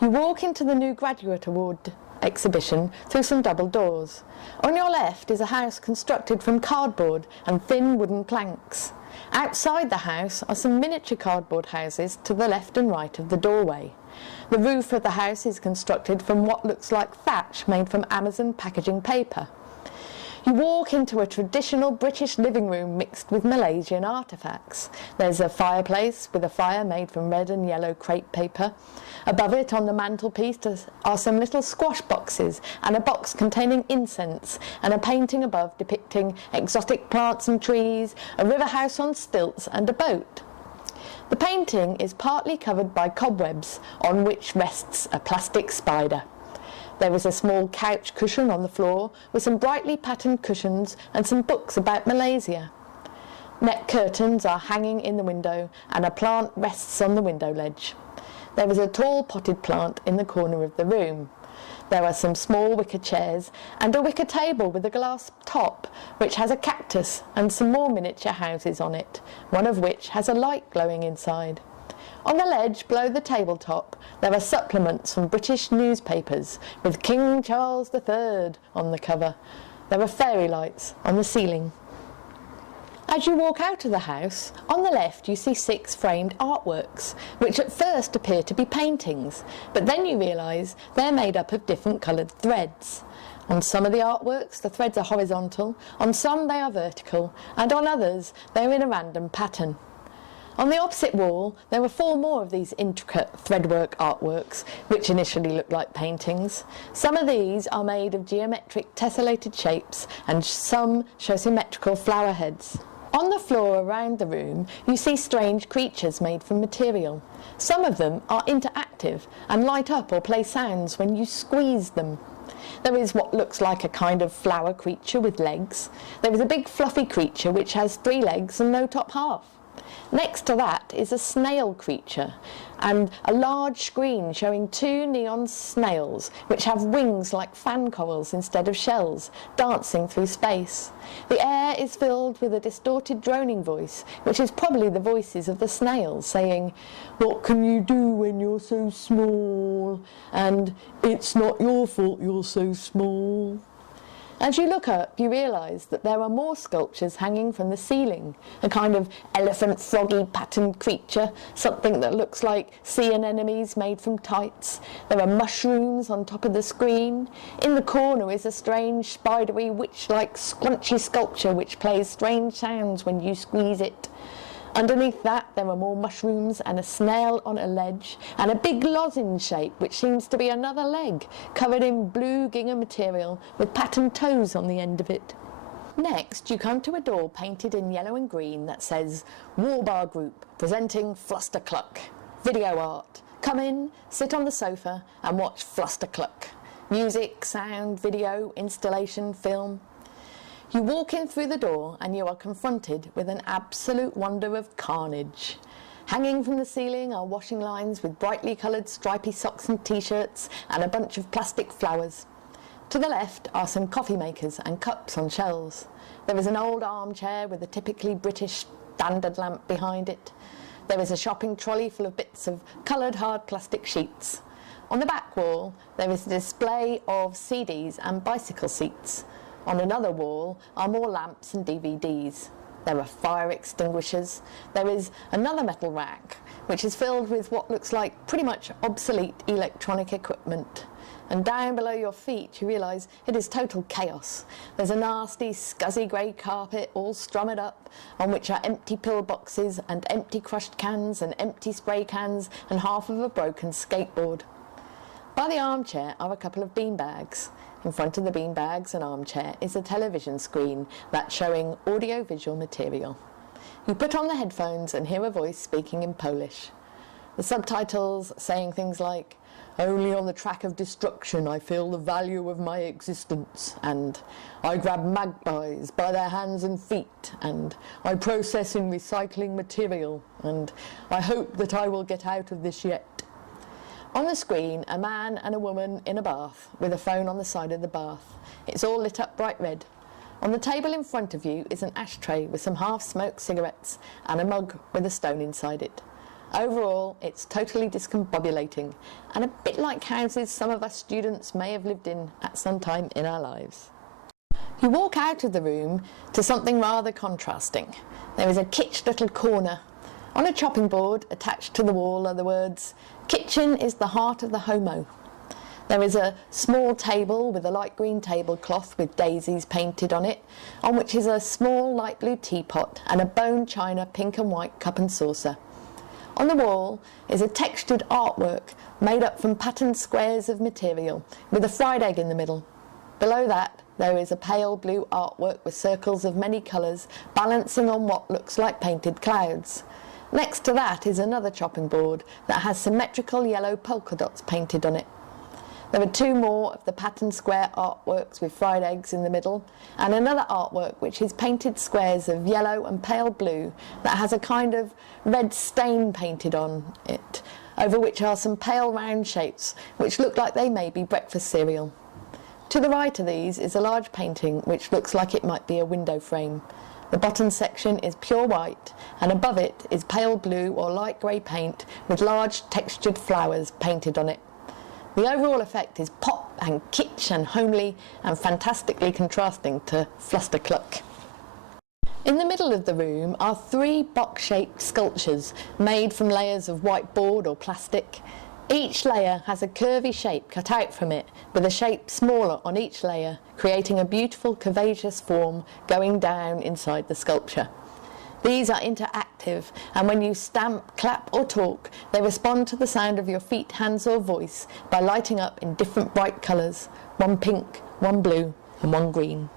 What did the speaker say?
You walk into the new Graduate Award exhibition through some double doors. On your left is a house constructed from cardboard and thin wooden planks. Outside the house are some miniature cardboard houses to the left and right of the doorway. The roof of the house is constructed from what looks like thatch made from Amazon packaging paper. You walk into a traditional British living room mixed with Malaysian artefacts. There's a fireplace with a fire made from red and yellow crepe paper. Above it on the mantelpiece are some little squash boxes and a box containing incense and a painting above depicting exotic plants and trees, a river house on stilts and a boat. The painting is partly covered by cobwebs on which rests a plastic spider. There is a small couch cushion on the floor with some brightly patterned cushions and some books about Malaysia. Net curtains are hanging in the window and a plant rests on the window ledge. There is a tall potted plant in the corner of the room. There are some small wicker chairs and a wicker table with a glass top which has a cactus and some more miniature houses on it, one of which has a light glowing inside. On the ledge below the tabletop there are supplements from British newspapers with King Charles III on the cover. There are fairy lights on the ceiling. As you walk out of the house, on the left you see 6 framed artworks, which at first appear to be paintings, but then you realise they're made up of different coloured threads. On some of the artworks the threads are horizontal, on some they are vertical, and on others they're in a random pattern. On the opposite wall there were 4 more of these intricate threadwork artworks, which initially looked like paintings. Some of these are made of geometric tessellated shapes and some show symmetrical flower heads. On the floor around the room you see strange creatures made from material. Some of them are interactive and light up or play sounds when you squeeze them. There is what looks like a kind of flower creature with legs. There is a big fluffy creature which has 3 legs and no top half. Next to that is a snail creature and a large screen showing 2 neon snails which have wings like fan corals instead of shells, dancing through space. The air is filled with a distorted droning voice, which is probably the voices of the snails saying, "What can you do when you're so small?" and "It's not your fault you're so small." As you look up, you realise that there are more sculptures hanging from the ceiling, a kind of elephant froggy patterned creature, something that looks like sea anemones made from tights. There are mushrooms on top of the screen. In the corner is a strange spidery witch-like scrunchy sculpture which plays strange sounds when you squeeze it. Underneath that there are more mushrooms and a snail on a ledge and a big lozenge shape which seems to be another leg covered in blue gingham material with patterned toes on the end of it. Next you come to a door painted in yellow and green that says War Bar Group presenting Fluster Cluck. Video art. Come in, sit on the sofa and watch Fluster Cluck. Music, sound, video, installation, film. You walk in through the door and you are confronted with an absolute wonder of carnage. Hanging from the ceiling are washing lines with brightly coloured stripy socks and t-shirts and a bunch of plastic flowers. To the left are some coffee makers and cups on shelves. There is an old armchair with a typically British standard lamp behind it. There is a shopping trolley full of bits of coloured hard plastic sheets. On the back wall there is a display of CDs and bicycle seats. On another wall are more lamps and DVDs. There are fire extinguishers. There is another metal rack which is filled with what looks like pretty much obsolete electronic equipment. And down below your feet you realise it is total chaos. There's a nasty scuzzy grey carpet all strummed up on which are empty pill boxes and empty crushed cans and empty spray cans and half of a broken skateboard. By the armchair are a couple of beanbags. In front of the beanbags and armchair is a television screen that's showing audio-visual material. You put on the headphones and hear a voice speaking in Polish. The subtitles saying things like, "Only on the track of destruction I feel the value of my existence," and "I grab magpies by their hands and feet," and "I process in recycling material," and "I hope that I will get out of this yet." On the screen, a man and a woman in a bath with a phone on the side of the bath. It's all lit up bright red. On the table in front of you is an ashtray with some half-smoked cigarettes and a mug with a stone inside it. Overall, it's totally discombobulating and a bit like houses some of us students may have lived in at some time in our lives. You walk out of the room to something rather contrasting. There is a kitsch little corner. On a chopping board attached to the wall are the words, "Kitchen is the heart of the homo." There is a small table with a light green tablecloth with daisies painted on it, on which is a small light blue teapot and a bone china pink and white cup and saucer. On the wall is a textured artwork made up from patterned squares of material with a fried egg in the middle. Below that there is a pale blue artwork with circles of many colours balancing on what looks like painted clouds. Next to that is another chopping board that has symmetrical yellow polka dots painted on it. There are two more of the patterned square artworks with fried eggs in the middle, and another artwork which is painted squares of yellow and pale blue that has a kind of red stain painted on it, over which are some pale round shapes which look like they may be breakfast cereal. To the right of these is a large painting which looks like it might be a window frame. The bottom section is pure white, and above it is pale blue or light grey paint with large textured flowers painted on it. The overall effect is pop and kitsch and homely and fantastically contrasting to Flustercluck. In the middle of the room are three box-shaped sculptures made from layers of white board or plastic. Each layer has a curvy shape cut out from it, with a shape smaller on each layer, creating a beautiful curvaceous form going down inside the sculpture. These are interactive, and when you stamp, clap or talk, they respond to the sound of your feet, hands or voice by lighting up in different bright colours, one pink, one blue and one green.